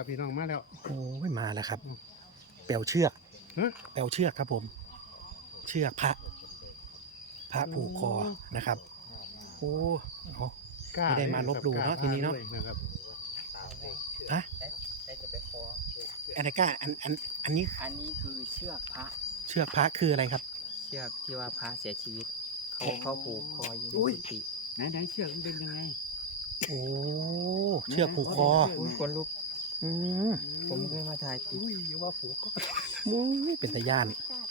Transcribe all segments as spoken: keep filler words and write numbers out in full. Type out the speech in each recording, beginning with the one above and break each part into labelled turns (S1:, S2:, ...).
S1: ครับพี่น้องมาแล้ว
S2: โอ้ยมาแล้วครับแปลวเชือกแปลวเชือกครับผมเชือกพระพระผูกคอนะครับโอ้เอาไม่ได้มาลบหลู่เนาะทีนี้เนาะฮะอันนี้ก้าอันอันอันนี้
S3: อันนี้คือเชือกพระ
S2: เชือกพระคืออะไรครับ
S3: เชือกที่ว่าพระเสียชีวิตเขาเขาผูกคออยู่ในกุฏิ
S4: ไหนไหนเชือกมันเป็นยังไง
S2: โอ้เชือกผูกคอ
S3: อุ้ยคนลุก
S2: อืม
S3: ผมเคยมาถ่ายติด
S1: อุ้ยว่าผูกก็
S2: มุ้ยเป็นตะย่าน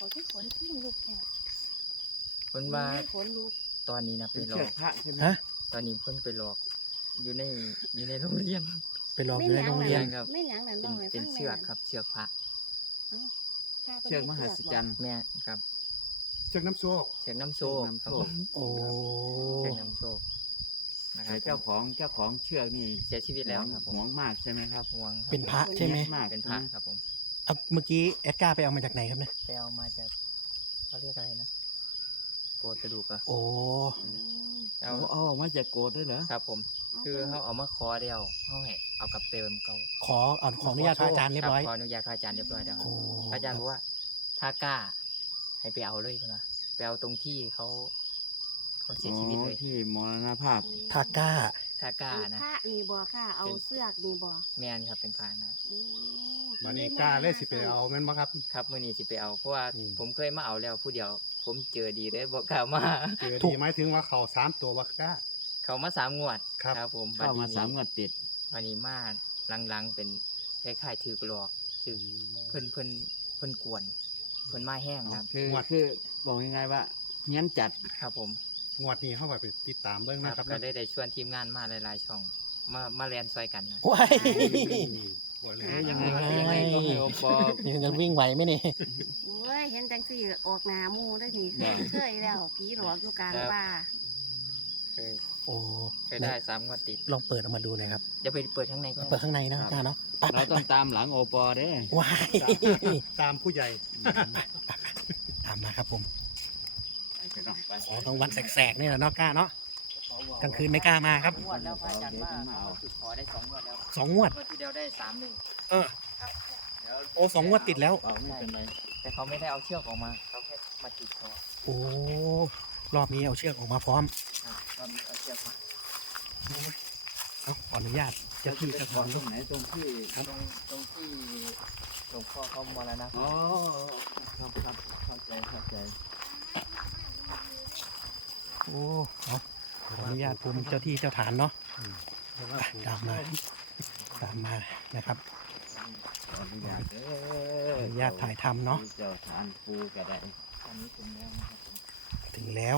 S3: คนมาตอนนี้นะไป
S4: เป็น
S3: หลอ
S4: เชือก
S3: ก
S4: พระใช่ไหม
S2: ฮะ
S3: ตอนนี้เพิ่นไปหลอกอยู่ในอยู่ในโรงเรียน
S2: ไปหลอกอยู่ในโรงเรียน
S3: ครับ
S5: ไม่หนังนั่น
S3: เป็
S5: บ่
S3: น
S5: ให้
S3: เป็น
S5: ฟัง
S3: เชือกครับเชือกพระ
S4: เชือกมหัศจรรย์
S3: แม่ครับ
S1: เชือกน้ำโชค
S3: เชือกน้ำโชคครับผม
S2: โอ้
S3: เชือกน้ำโชคนะครั
S4: แต่
S3: บ
S4: เจ้าของเจ้าของเชือกนี่
S3: เสียชีวิตแล้วครับผ
S4: ห
S3: ม
S4: วงมากใช่ไหมครับ
S3: ห่วงครับ
S2: เป็นพระใช่ไหม
S4: มาก
S3: เป็นพระครับผม
S2: เอาเมื่อกี้แอดก้าไปเอามาจากไหนครับเนี่ย
S3: ไปเอามาจากเขาเรียกอะไรนะโกดกระดูกอะ
S2: โอ้
S3: เอา
S4: เอาเอาออกมาจากโกดด้วยเหรอ
S3: ครับผม คือเขาเอามาคอเดียวเขาให้เอากับเติมเก่า
S2: ขอเอาขออนุญาตพระอาจารย์เรียบร้อย
S3: คขออนุญาตพระอาจารย์เรียบร้อยแล้วครับ
S2: โอ้
S3: พระอาจารย์บอกว่าถ้ากล้าให้ไปเอาเลยนะไปเอาตรงที่เขาเขาเสียชีวิตเลย
S4: อ๋อที่มรณภาพ
S2: ทาก้า
S3: ถ้ากล้า
S5: เอา
S3: นะ
S5: ผ้านี่บ่ค่ะ เอาเสือกนี่บ่
S3: แมนครับเป็นพระนะ
S5: อืม
S1: มานี่กล้าเลยสิไปเอาแม่นบ่ครับ
S3: ครับมื่อนี้สิไปเอาเพราะว่า
S1: อืม
S3: ผมเคยมาเอาแล้วผู้เดียว ผมเจอดีเลยบอกกล่าวมา
S1: เจอดีหมายถึงว่าเขาสามตัวว่ากล้า
S3: เขามาสามงวด
S1: ครับ
S3: ผม
S4: เข้ามาสามงวดติด
S3: วันนี้มาหลังๆเป็นคล้ายๆถือกหลอกถือเพิ่นเพิ่นเพิ่นกวนเพิ่นมาแห้งครับ
S4: คือ
S1: งวด
S4: คือบอกยังไงว่าเงี้ยนจัด
S3: ครับผม
S1: งวดนี้เข้าไปติดตามเบิ่ง
S3: ครั
S1: นะ
S3: บ
S1: ครับ
S3: ก็ได้ได้ชวนทีมงานมาหลายๆช่อง มามาเรียนซอยกันนะ
S2: ว้าย
S1: บ่เล
S4: เอ้ย
S1: ย
S4: ยังไงก็ยังไงก็ให้โอปอ
S2: ยังจะวิ่งไหวไหมนี่
S5: โอ้ยเห็นจังสี่ออกหน้าหมู่ได้นี่
S4: บ่
S5: เคยแล้วผีหลอกอยู่กลางป่า
S3: เคย
S2: โอ้
S3: เคยได้สามงวดติด
S2: ลองเปิดออกมาดูหน่อยครับ
S3: เดี๋ยวไปเปิดข้างในก็
S2: เปิดข้างในนะก้าเนาะไปไป
S4: เราต้
S2: ไป
S4: องตามหลังโอปอเด้
S2: ว้าย
S1: ตามผู้ใหญ่
S2: ตามมาครับผมขอกลางวันแสกๆนี่แหละเนาะก้าเนาะกลางคืนไม่กล้ามาครับ
S3: งวดแล้วพระอาจารย์ว่าเขาจุดขอได้สองงวดแล้ว
S2: สองงวด
S3: งวดที่เดียวได้สามหนึ่ง
S2: เออ
S3: ครับเดี๋ยว
S2: โอ้สองงวดติดแล้ว
S4: เอาไม่เป็นไร
S3: แต่เขาไม่ได้เอาเชือกออกมาเขาแค่มาจุดขอ
S2: โอ้รอบนี้เอาเชือกออกมาพร้อม
S3: ครับตอนนี้เอาเชือกมา
S2: เอาขออนุญาตเจ้าที่เจ้า
S4: ก่อ
S2: ทาน ง
S4: ตรงไหนตรงที่
S3: ตรงตรงที่หลวงพ่อเขามรณภา
S4: อ๋อ
S3: พ
S4: ครับครับเข้าใจเข้าใจ
S2: โอ้เอาขออนุญาตภูมิเจ้าที่เจ้าฐานเนาะ
S1: เพราะว่า
S2: ไป
S1: ผูก
S2: ตามมาตามมานะครับ
S4: ขออนุญาตเด้
S2: ขอ
S4: อ
S2: อนุญาตถ่ายทำเนาะ
S4: เจ้าทานปูก็ได้
S3: อันนี้ถึงแล้วนะครับผม
S2: ถึงแล้ว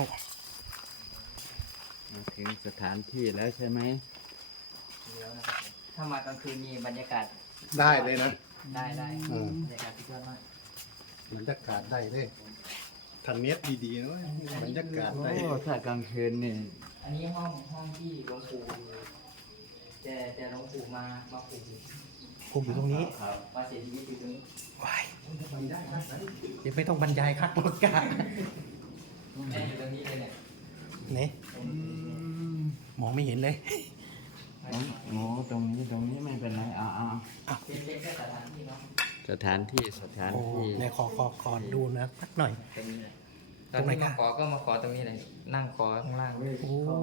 S4: มาถึงสถานที่แล้วใช่ไหม
S3: ถึงแล้วนะครับผมถ้ามากลางคืนนี่บรรยากาศ
S1: ได้เลยนะ
S3: ได้ได้
S1: อืม
S3: บรรยากาศที่ยอดมาก
S1: บรรยากาศได้เลยทันเม็ดดีๆนะเว้ยบรรยากาศ
S4: โอ้
S1: ได้
S4: ถ้ากลางคืนนี่
S3: อันนี้ห้องห้องที่หลวงปู่แต่แต่หลวงปู่มามาปลูกอยู่
S2: ภูมิอยู่ตรงนี้
S3: มาเสียชีวิตอยู่ตรงนี้
S2: ว้ายเดี๋ยวไม่ต้องบรรยายครับรถกา
S3: แม่อยู่ตรงนี้เลยเนี่ย
S2: เนี่ยมองไม่เห็นเลย
S4: โอ้ตรงนี้ตรงนี้ไม่เป็นไรเอาเอา
S3: เป็นเป็นแค่สถานที่เนาะ
S4: สถานที่สถาน
S2: โอ้
S4: ที่
S2: ในขอขอขอดูนะสักหน่อย
S3: ตรงนี้เลยต
S2: ต
S3: อ
S2: ร
S3: น
S2: งไหน
S3: ที่
S2: ครั
S3: มา
S2: บ
S3: ขอก็มาขอตรงนี้เลย นั่งขอข้างล่าง
S2: โอ้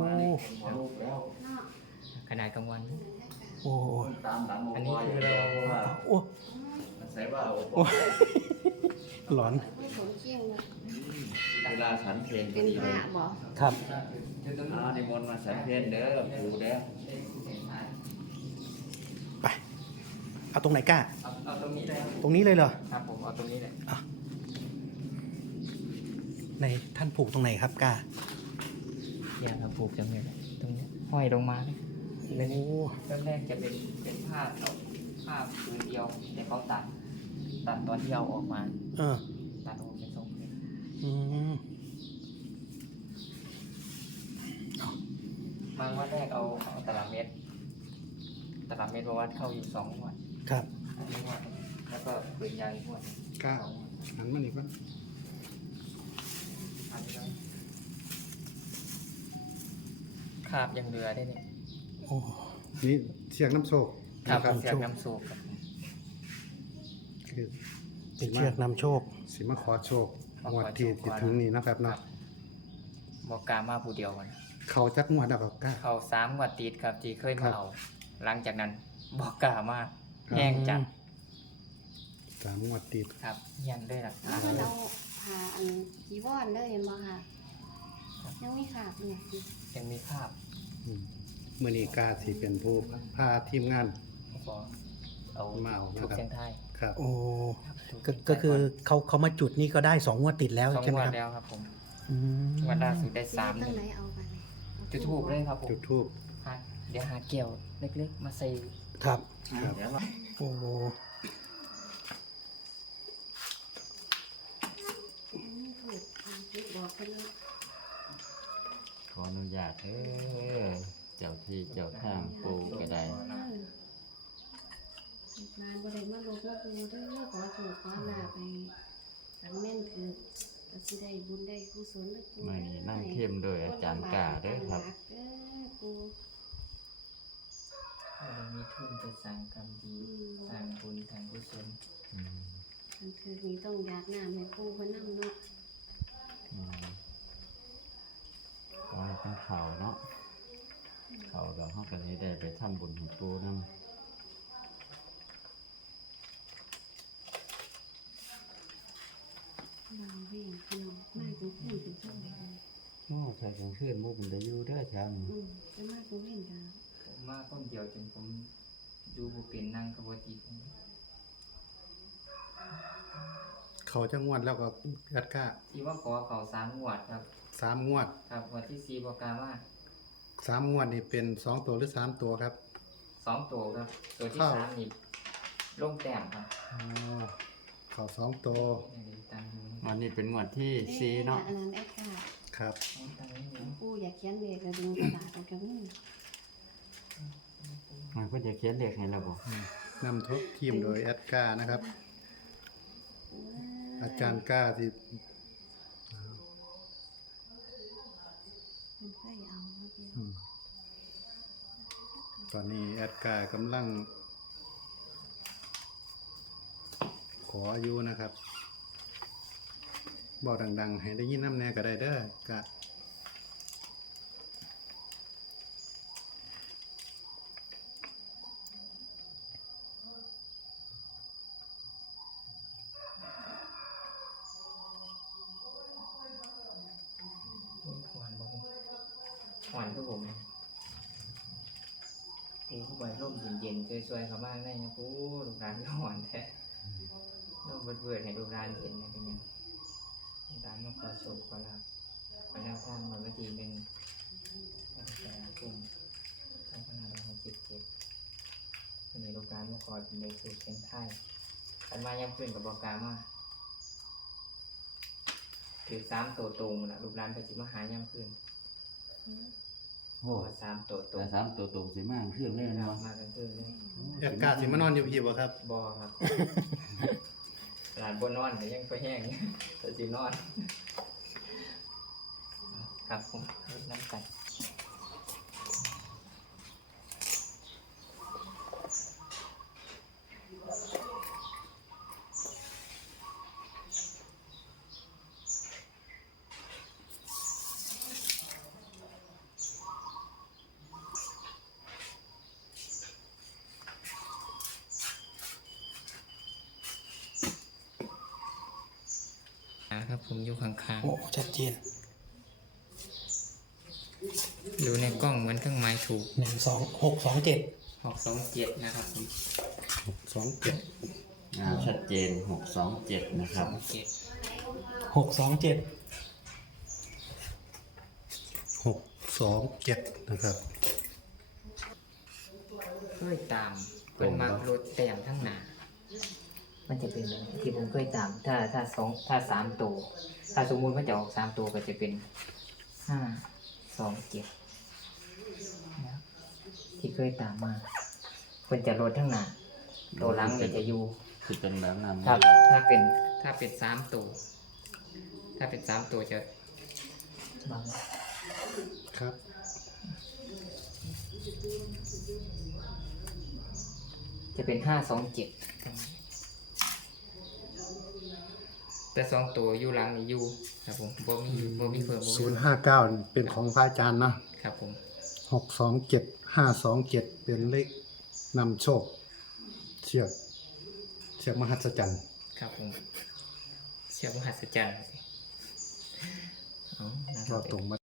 S3: ขนาดกลางวัน
S2: โอ้
S4: ตามหลัง
S3: อันนี้คือเรา
S2: โอ้
S4: ใส่ว่า
S2: โอ้หลอน
S5: ไม่สมเชียงเลย
S4: เวลาฉันเพลง
S5: เป็นพระบ่
S2: ครับ
S3: อยู่ตรง
S4: อ่า
S3: นี้
S4: นิมนต์มาฉันเพลงเด้อปู่เด้อ
S2: ไปเอาตรงไหนกล้า
S3: เอาเอาตรงนี้เลยครับ
S2: ตรงนี้เลยเหรอ
S3: ครับผมเอาตรงนี้เลย
S2: ในท่านผูกตรงไหนครับกล้า
S3: เนี่ยครับผูกจังเลยตรงนี้ห้อยลงมาเลย
S2: โอ้
S3: เริ่มแรกจะเป็นเป็นผ้าเอาผ้าผืนเดียวแต่เขาตัด ตัดตอนที่เอาออกมา
S2: เออ
S3: ตัดออกเป็นทรงเลย
S2: อืม
S3: บางวันแรกเอาเอาตลับเม็ดตลับเม็ดมาวัดเข้าอยู่สองงวัน
S2: ครับ
S3: อันนี้งวดหนึ่งแล้วก็ปืนยาวอีกงวดหนึ่ง
S1: กล้า
S3: สองงวด
S1: หันมานี่ก่อน
S3: อันนี้แล้วขาบยังเหลือได้เนี่ย
S2: โอ้
S1: นี่เชือกน้ำโชค
S3: ครับ
S1: นะ
S3: เสียบน้ำสูบครับผม
S1: ชื่อ
S2: เป็นเชือกนำโชค
S1: สิมาขอโชคงวดที่ที่ถึงนี้นะครับ
S3: ครั
S1: เนาะ
S3: บบอกกล้ามาผู้เดียวกัน
S1: เขาจักงวดแล้วก็กล้า
S3: เขาสามงวดติดครับที่เคย
S1: ครั
S3: มา
S1: บ
S3: เอาหลังจากนั้นบอกกล้ามา
S1: ครับ
S3: แห้งจัด
S1: สามงวดติด
S3: ครับเฮียนได้หลักฐาน
S5: ถ้าเราหาอันจีวรเลยเห็นบ่ค่ะ ยังมีขาดเนี่ย
S3: ยังมีภาพ
S1: อืมมื้อนี้กล้าสิเป็นผู้พาทีมงาน
S3: พอเอา
S1: มาเอานะครับ
S3: ถูกเส้นไทาย
S1: ครับ
S2: โอ้
S3: ครับถู
S2: ก็
S3: เส้น
S2: ก็
S3: ทาย
S2: คือเขาเขามาจุดนี่ก็ได้สองงวดติดแล้ว
S3: สอง
S2: ใช่ไห
S3: ง
S2: ม
S3: วด
S2: ครับ
S3: แล้วครับผม
S2: อืม
S3: งวันล่าสุดได้สาม
S5: ตั้
S3: ห
S5: ง
S3: นึ่ง
S5: ไหนเอาไปเนี่ย
S3: จุดทูบเลยครับผม
S1: จุดทูบ
S3: หาเดี๋ยวหาเกี่ยวเล็กๆ มาใส่
S2: ครับ
S1: ครับ
S3: เดี๋ยวเรา
S2: โอ้
S5: อืมถูกทางจุดบอกกันเลย
S4: ขออนุญาตเออเจ้าที่เจ้าทางปูก็ได้
S5: เออลานบ่ได้มาลบมาปูเด้อขอถูกขอลาไปสันแม่นคือก็สิได้บุญได้กุศลเด้อปู
S4: มื่อนี้นั่งเข้มโดยอาจารย์กาเด้อครับ
S5: เด้อปู
S3: เรามีทุนไปสร้างกรรมดีสร้างบุญสร้างกุศล
S4: อืม
S5: อันคือนี้ต้องหยาดน้ำให้ปูเพิ่นนำเนาะ
S4: อืมก็ให้เป็นเขาเนาะเขาเราเฮาก็สิได้ไปทำบุญให้ปูนำ
S5: เราเวียนพี่น้องมากกว่าขึ้นเป็นช่วงไหนเลย
S4: โอ้ใส่กลางคืนหมู่มันได้อยู่เด้อแถวนี้
S5: อืมจะมากกว่าเวียนกัน
S3: ผมมาคนเดียวจนผมดูบุเป็นนั่งกบฏีผม
S1: เขาจักงวดแล้วก็กัดกล้า
S3: ที่ว่าขอเขาสามงวดครับ
S1: สามงวด
S3: ครับงวดที่สี่บอกกล้ามา
S1: สามงวดนี่เป็นสองตัวหรือสามตัวครับ
S3: สองตัวครับ ตัวที่
S1: เข้า
S3: สามนี่ลงแต้มครับ
S1: อ๋อเขาสองตัว
S3: อันนี้ตั้งอยู่
S4: วันนี้เป็นงวดที่สี่เนาะ
S5: อันนั้นแอดค่ะ
S1: ครับ
S3: ตั้งอยู่
S5: ปูอยากเขียนเลขแล้วดึงกระดาษออกจากมือ
S4: มันก็จะเขียนเลขให้เราบ่
S1: นำทุกทีมโดยแอดก้านะครับ อาจารย์ก้าที่
S5: มันเคยเอาเมื่อกี้
S1: อืมตอนนี้แอดก้ากำลัง ขออายุนะครับ บอกดังๆ ให้ได้ยินน้ำแน่ก็ได้เด้อกะ
S3: หวานบ่หวานคือผมปูเข้าไปร่มเย็นๆสวยๆเข้าบ้านได้นะปูลูกร้านก็หวานแท้ร่มเบิดๆให้ลูกร้านเห็นนะเป็นยังลูกร้านมาขอโชคขอลาภขอแนวทางวันที่หนึ่งกรกฎาคมสองพันห้าร้อยหกสิบเจ็ดวันนี้ลูกร้านมาขอเป็นเลขสูตรเส้นไทยอันมาย้ำขึ้นกับบอกกามาถือสามตัวตรงนะลูกร้านไปจิมาหาย้ำขึ้น
S4: โอ้
S3: โอ้สามตัวตร
S4: แต่
S3: ง
S4: สามตัวตรงสิมาขึ้นเลย
S3: ครั
S4: เนาะ
S3: บมากันขึ้นเลย
S1: แอดก้าสิมานอนอยู่พี่บ่ครับ
S3: บอครับ หลานบนนอนแต่ยังไปแห้ง แต่สินอน ครับผมน้ำกัน นะครับผมอยู่ข้าง
S2: โอ้ชัดเจน
S3: ๆดูในกล้องเหมือนเครื่องไม้ถูก
S2: หนึ่งสองหกสองเจ็ด
S3: หกสองเจ็ดนะครับผม
S1: สองเจ็ด
S4: อ่าชัดเจนหกสองเจ็ดนะครับ
S3: เจ็ด
S2: หกสองเจ็ด
S1: หกสองเจ็ดนะครับ
S3: เคยตามเป็นมากรถแต้มทั้งหนา มันจะเป็นแบบที่ผมเคยตาม ถ้าถ้าสองถ้าสามตัว ถ้าสมมุติมันจะออกสามตัวก็จะเป็นห้าสองเจ็ดนะครับที่เคยตามมาคนจะลดทั้งหนาตัวหลังมันจะอยู่
S4: คือเป็นแบบนั้น
S3: ครับถ้าเป็นถ้าเป็นสามตัว ถ้าเป็นสามตัวจะบาง
S1: ครับ
S3: จะเป็นห้าสองเจ็ดแต่สองตัวอยู่หลังนี่อยู่ครับผมบ่มีบ่มีเพิ่มบ่มี
S1: ศูนย์ห้าเก้าเป็นของพระอาจารย์เนาะ
S3: ครับผม
S1: หกสองเจ็ดห้าสองเจ็ดเป็นเลขนำโชค เชือกเชือกมหัศจรรย์
S3: ครับผมเชือกมหัศจรรย์เอานะค
S1: ก็
S3: รับ
S1: ตรงมา